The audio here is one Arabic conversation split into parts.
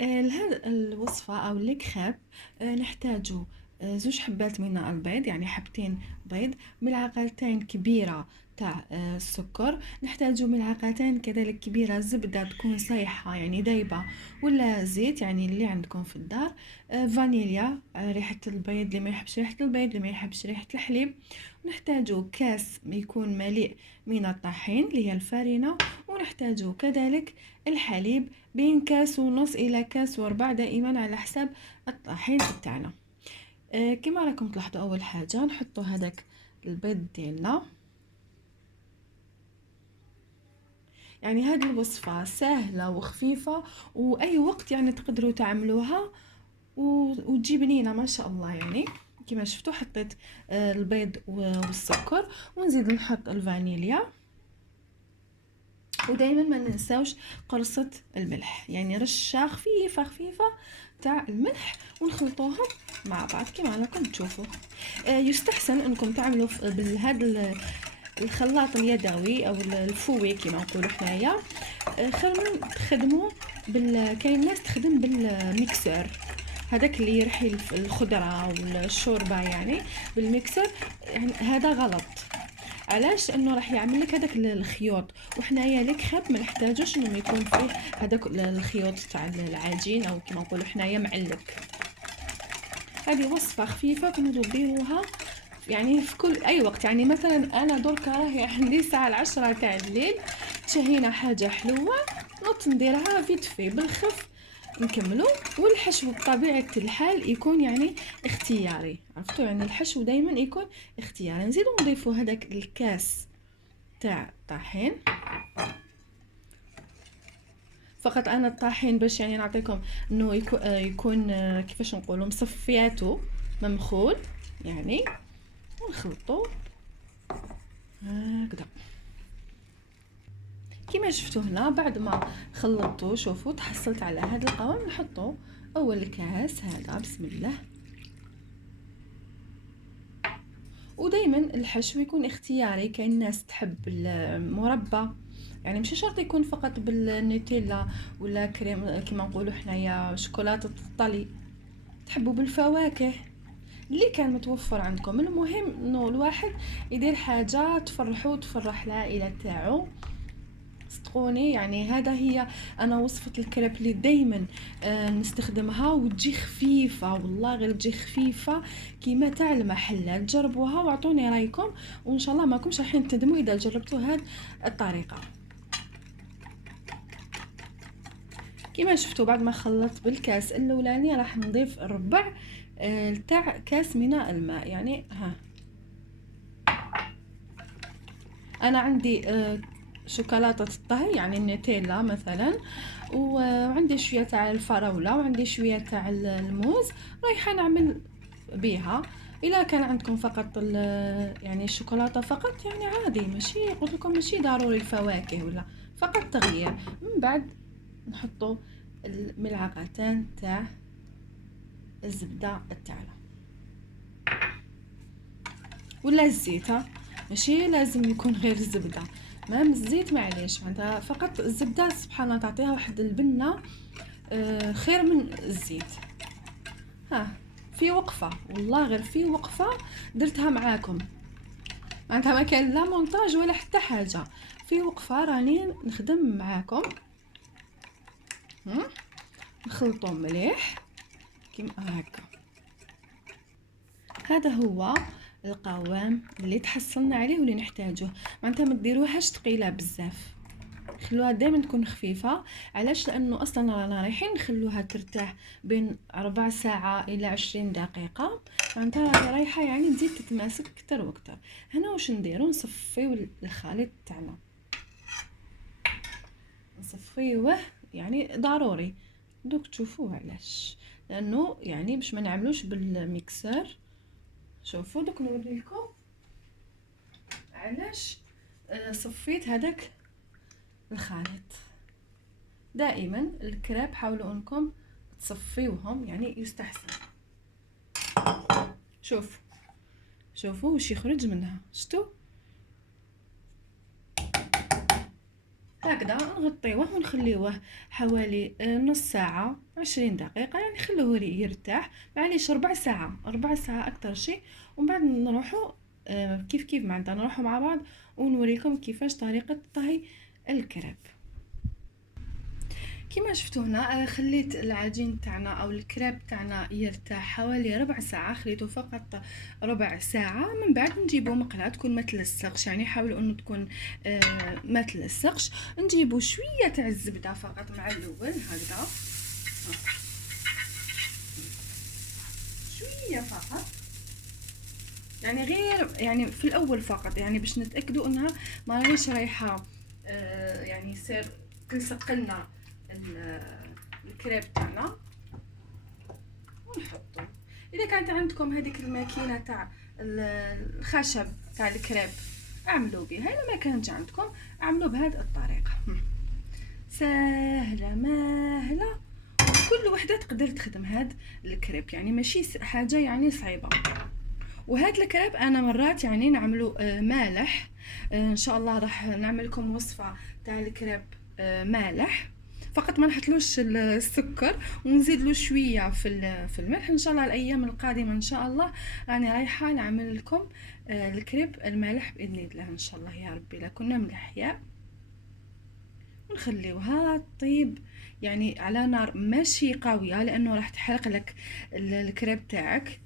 لهذا الوصفة أو الكريب نحتاجو زوج حبات من البيض، يعني حبتين بيض، ملعقتين كبيرة تاع السكر، نحتاجو ملعقتين كذلك كبيرة زبدة تكون صيحة يعني دايبة، ولا زيت يعني اللي عندكم في الدار، فانيليا، ريحة البيض اللي ما يحبش ريحة البيض، اللي ما يحبش ريحة الحليب. نحتاجو كاس يكون مليء من الطحين اللي هي الفارينة، ونحتاجو كذلك الحليب بين كاس ونص الى كاس وربع دائما على حساب الطحين تاعنا. كما راكم تلاحظوا اول حاجه نحطوا هذاك البيض ديالنا. يعني هذه الوصفه سهله وخفيفه، واي وقت يعني تقدروا تعملوها وتجي بنينه ما شاء الله. يعني كما شفتوا حطيت البيض والسكر، ونزيد نحط الفانيليا، ودائما ما ننساوش قرصة الملح، يعني رشة خفيفة خفيفة تاع الملح، ونخلطوهم مع بعض كما راكم تشوفوا. يستحسن انكم تعملوا بهذا الخلاط اليدوي او الفوي كما نقولوا حنايا، خير من تخدموا كاين ناس تخدم بالميكسر، هذاك اللي يرحي الخضره والشوربه يعني بالميكسر، يعني هذا غلط. علاش؟ انه راح يعمل لك هذاك الخيوط، وحنايا الكريب ما نحتاجوش انه يكون فيه هذاك الخيوط تاع العجين او كما نقولوا حنايا معلك. هذه وصفه خفيفه كنتو ديروها يعني في كل اي وقت. يعني مثلا انا دركا راهي عندي الساعه 10 تاع الليل، تشهينا حاجه حلوه نط نديرها فيت في بالخف نكملو. والحشو بطبيعه الحال يكون يعني اختياري، عرفتوا؟ يعني الحشو دائما يكون اختياري. نزيدو نضيفو هذاك الكاس تاع الطحين. فقط انا الطحين باش يعني نعطيكم انه يكون كيفاش نقولوا مصفياتو ممخول يعني، ونخلطو هكذا كما شفتوا هنا. بعد ما خلطته شوفوا تحصلت على هذا القوام، نحطو اول كاس هذا بسم الله. ودائما الحشو يكون اختياري، كاين ناس تحب المربى، يعني مش شرط يكون فقط بالنوتيلا ولا كريم كما نقولوا حنايا شوكولاته الطلي، تحبوا بالفواكه اللي كان متوفر عندكم. المهم انه الواحد يدير حاجه تفرحو وتفرح العائله تاعو. صدقوني يعني هذا هي انا وصفه الكريب اللي دائما نستخدمها، وتجي خفيفه والله، غير تجي خفيفه كيما تاع المحلات. جربوها واعطوني رايكم، وان شاء الله ماكمش رايحين تندموا اذا جربتوا هذه الطريقه. كما شفتوا بعد ما خلطت بالكاس الاولاني راح نضيف ربع تاع كاس من الماء. يعني ها انا عندي شوكولاتة الطهي يعني النوتيلا مثلا، وعندي شوية تاع الفراولة، وعندي شوية تاع الموز رايحة نعمل بيها. الا كان عندكم فقط يعني الشوكولاتة فقط يعني عادي، ماشي قلت لكم ماشي ضروري الفواكه ولا، فقط تغيير. من بعد نحطوا الملعقتان تاع الزبدة تاعنا ولا الزيت، ماشي لازم يكون غير الزبده، مام الزيت معليش، معناتها فقط الزبده سبحان الله تعطيها واحد البنه خير من الزيت. ها في وقفه والله، غير في وقفه درتها معاكم، معناتها ما كان لا مونتاج ولا حتى حاجه، في وقفه راني نخدم معاكم. نخلطو مليح كيما هكا. هذا هو القوام اللي تحصلنا عليه واللي نحتاجه، معناتها ما ديروهاش ثقيله بزاف، خلوها دائما تكون خفيفه. علاش؟ لانه اصلا رانا رايحين نخلوها ترتاح بين ربع ساعه الى 20 دقيقه، معناتها راهي رايحه يعني تزيد تتماسك اكثر واكثر. هنا واش نديرو؟ نصفيو الخليط تاعنا، نصفيوه يعني ضروري. دوك تشوفوه علاش، لانه يعني باش ما نعملوش بالميكسر. شوفوا دوك نوريلكم علاش صفيت هذاك الخليط. دائما الكريب حاولوا انكم تصفيوهم، يعني يستحسن. شوفوا واش يخرج منها، شتو؟ هكذا نغطيوه ونخليوه حوالي نص ساعة 20 دقيقة، يعني خلوه يرتاح. معليش ربع ساعة أكتر شيء. ومن بعد نروحوا كيف معناتها نروحوا مع بعض ونوريكم كيفاش طريقة طهي الكريب. كما شفتوا هنا خليت العجين تاعنا او الكريب تاعنا يرتاح حوالي ربع ساعه، خليته فقط ربع ساعه. من بعد نجيبو مقله تكون ما تلصقش، يعني حاولوا انه تكون ما تلصقش. نجيبو شويه تاع الزبده فقط مع الاول هكذا، شويه فقط، يعني غير يعني في الاول فقط، يعني باش نتاكدوا انها ما راهيش رايحه يعني يصير تلصق لنا الكريب تاعنا. ونحطو اذا كانت عندكم هذيك الماكينه تاع الخشب تاع الكريب اعملوا بها، اذا ما كانتش عندكم اعملوا بهذه الطريقه. سهله ماهله، كل وحده تقدر تخدم هذا الكريب، يعني ماشي حاجه يعني صعيبه. وهذا الكريب انا مرات يعني نعملو مالح، ان شاء الله راح نعمل لكم وصفه تاع الكريب مالح، فقط ما نحطلوش السكر ونزيد له شويه في الملح. ان شاء الله الايام القادمه ان شاء الله راني رايحه نعمل لكم الكريب المالح باذن الله ان شاء الله يا ربي. لا كنا من الاحياء ونخليوها طيب يعني على نار ماشي قويه، لانه راح تحرق لك الكريب تاعك،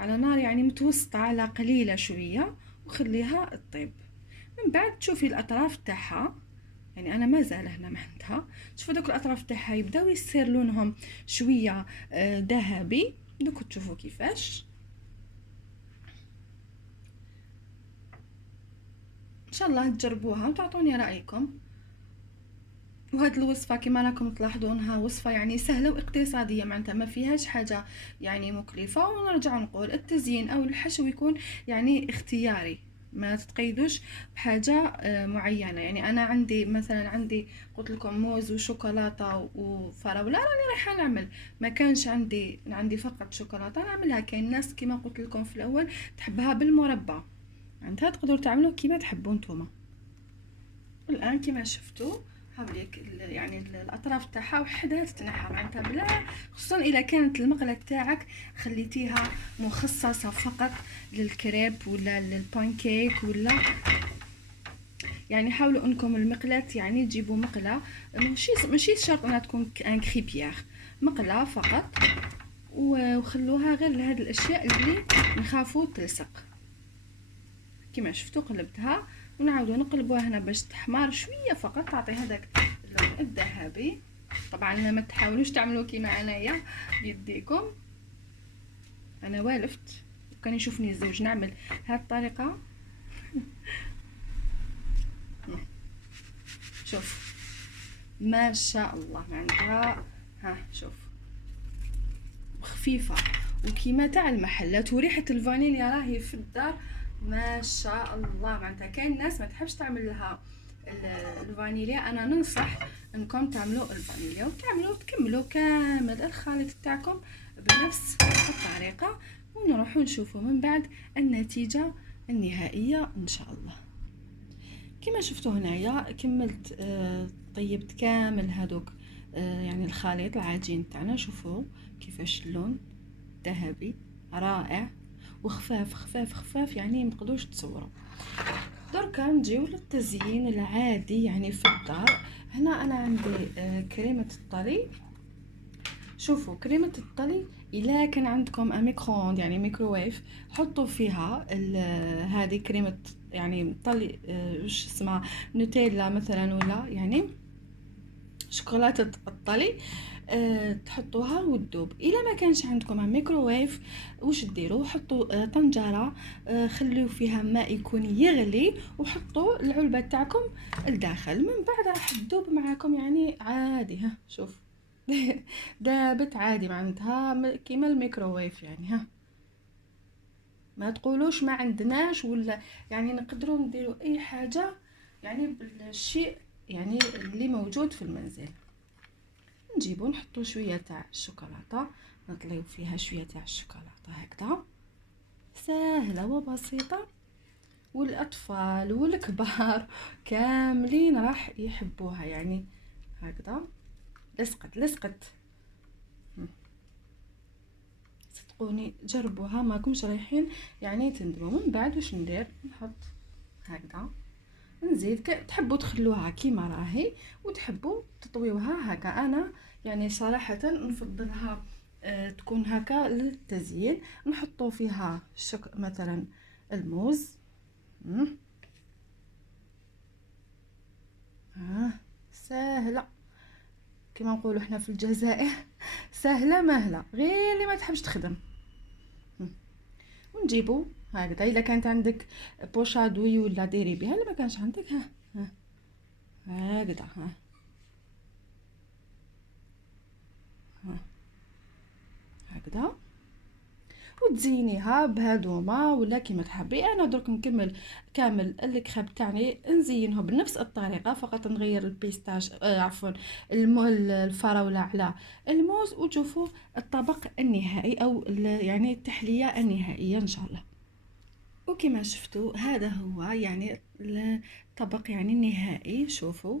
على نار يعني متوسطه على قليله شويه، وخليها تطيب. من بعد تشوفي الاطراف تاعها، يعني انا ما زال هنا ما عندها، شوفوا دوك الاطراف تاعها يبداو يصير لونهم شويه ذهبي، دوك تشوفوا كيفاش. ان شاء الله تجربوها وتعطوني رايكم. وهاد الوصفه كما راكم تلاحظونها وصفه يعني سهله واقتصاديه، معناتها ما فيهاش حاجه يعني مكلفه. ونرجع نقول التزيين او الحشو يكون يعني اختياري، ما تتقيدوش بحاجه معينه. يعني انا عندي مثلا قلت لكم موز وشوكولاته وفراوله، راني رايحه نعمل، ما كانش عندي فقط شوكولاته نعملها. كاين ناس كما قلت لكم في الاول تحبها بالمربى، عندها تقدروا تعملوا كيما تحبوا نتوما. الان كما شفتوا هاوليك يعني الاطراف تاعها وحدها تتنحى، معناتها بلا، خصوصا اذا كانت المقله تاعك خليتيها مخصصه فقط للكريب ولا للبانكيك ولا، يعني حاولوا انكم المقلات يعني تجيبوا مقله ماشي شرط انها تكون ان كريبيير، مقله فقط، وخلوها غير لهاد الاشياء اللي نخافوا تلصق. كما شفتوا قلبتها ونعاودوا نقلبوها هنا باش تحمر شويه فقط، تعطي هذاك اللون الذهبي. طبعا ما تحاولوش تعملوا كيما انايا بيديكم، انا والفت كان يشوفني الزوج نعمل هاد الطريقه. شوف ما شاء الله معناتها، ها شوف خفيفه وكيما تاع المحلات، وريحه الفانيليا راهي في الدار ما شاء الله. معناتها كاين ناس ما تحبش تعمل لها الفانيليا، انا ننصح انكم تعملوا الفانيليا وتعملوا تكملوا كامل الخليط تاعكم بنفس الطريقه، ونروحوا نشوفوا من بعد النتيجه النهائيه ان شاء الله. كما شفتوا هنايا كملت طيبت كامل هذوك يعني الخليط العجين تاعنا، شوفوا كيفاش اللون ذهبي رائع وخفاف خفاف خفاف، يعني متقدروش تصوروا. دركا نجيو للتزيين العادي يعني في الدار. هنا انا عندي كريمه الطلي. شوفوا كريمه الطلي الا كان عندكم ميكرووند يعني ميكروويف حطوا فيها هذه كريمه يعني طلي واش اسمها نوتيلا مثلا، ولا يعني شوكولاته الطلي تحطوها وتذوب. الا ما كانش عندكم ميكروويف واش ديروا، حطوا طنجره خليو فيها ماء يكون يغلي وحطوا العلبه تاعكم الداخل، من بعد راح تذوب معاكم يعني عادي. ها شوف دابت عادي معناتها كيما الميكروويف يعني. ها ما تقولوش ما عندناش ولا، يعني نقدروا نديروا اي حاجه يعني بالشيء يعني اللي موجود في المنزل. نجيبو نحطو شويه تاع الشوكولاته، نطليو فيها شويه تاع الشوكولاته هكذا، سهله وبسيطه والاطفال والكبار كاملين راح يحبوها. يعني هكذا لصقت. صدقوني جربوها ماكمش رايحين يعني تندموا. من بعد واش ندير؟ نحط هكذا، نزيد تحبوا تخلوها كيما راهي وتحبوا تطويوها هكا. انا يعني صراحه نفضلها تكون هكا للتزيين. نحطوا فيها مثلا الموز. سهله كما نقولوا احنا في الجزائر، سهله مهله، غير اللي ما تحبش تخدم. ونجيبو هكذا. الا كانت عندك بوشادوي ولا ديري بها، الا ما كانش عندك هكذا هكذا وتزينيها بهذوما ولا كيما تحبي. انا درك نكمل كامل الكريب تاعي نزينه بنفس الطريقه، فقط نغير البيستاش عفوا الفراوله على الموز، وتشوفوا الطبق النهائي او يعني التحليه النهائيه ان شاء الله. وكما شفتوا هذا هو يعني الطبق يعني النهائي. شوفوا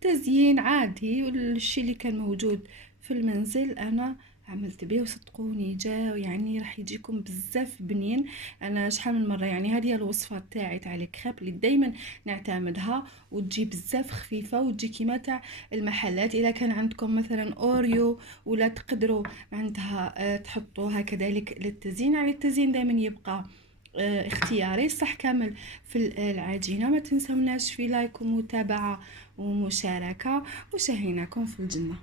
تزيين عادي، والشيء اللي كان موجود في المنزل انا عملت به، وصدقوني جا يعني راح يجيكم بزاف بنين. انا شحال من مره يعني هذه الوصفه تاعي تاع الكريب اللي دائما نعتمدها، وتجي بزاف خفيفه وتجي كيما تاع المحلات. اذا كان عندكم مثلا اوريو ولا تقدروا عندها تحطوها كذلك للتزيين. يعني التزيين دائما يبقى اختياري صح كامل في العجينه. ما تنسوناش في لايك ومتابعه ومشاركه، وشاهيناكم في الجنه.